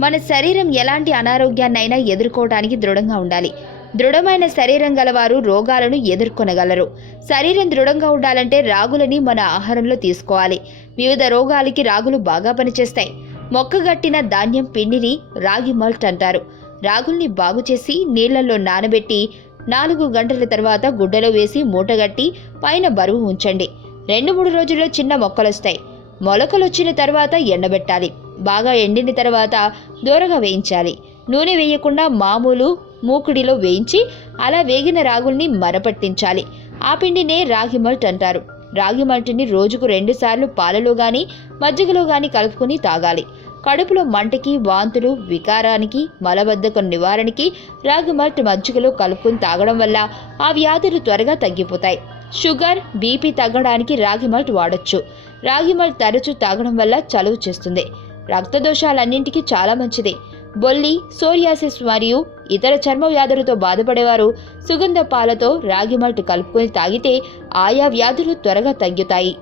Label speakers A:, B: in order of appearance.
A: మన శరీరం ఎలాంటి అనారోగ్యాన్నైనా ఎదుర్కోవడానికి దృఢంగా ఉండాలి. దృఢమైన శరీరం గలవారు రోగాలను ఎదుర్కొనగలరు. శరీరం దృఢంగా ఉండాలంటే రాగులని మన ఆహారంలో తీసుకోవాలి. వివిధ రోగాలకి రాగులు బాగా పనిచేస్తాయి. మొక్కగట్టిన ధాన్యం పిండిని రాగి మల్ట్ అంటారు. రాగుల్ని బాగు చేసి నీళ్ళలో నానబెట్టి నాలుగు గంటల తర్వాత గుడ్డలో వేసి మూటగట్టి పైన బరువు ఉంచండి. రెండు మూడు రోజుల్లో చిన్న మొక్కలొస్తాయి. మొలకలొచ్చిన తర్వాత ఎండబెట్టాలి. బాగా ఎండిన తర్వాత దూరగా వేయించాలి. నూనె వేయకుండా మామూలు మూకుడిలో వేయించి అలా వేగిన రాగుల్ని మరపట్టించాలి. ఆ పిండినే రాగి మల్ట్ అంటారు. రాగి మల్టిని రోజుకు రెండుసార్లు పాలలో కానీ మజ్జిగలో కానీ కలుపుకొని తాగాలి. కడుపులో మంటకి వాంతులు వికారానికి మలబద్ధకం నివారణకి రాగి మల్ట్ మజ్జిగలో కలుపుకొని తాగడం వల్ల ఆ వ్యాధులు త్వరగా తగ్గిపోతాయి. షుగర్ బీపీ తగ్గడానికి రాగి మల్ట్ వాడచ్చు. రాగి మల్ట్ తరచూ తాగడం వల్ల చలువ చేస్తుంది. రక్త దోషాలన్నింటికీ చాలా మంచిది. బొల్లి సోరియాసిస్ మరియు ఇతర చర్మ వ్యాధులతో బాధపడేవారు సుగంధ పాలతో రాగి మల్ట్ కలుపుకొని తాగితే ఆయా వ్యాధులు త్వరగా తగ్గుతాయి.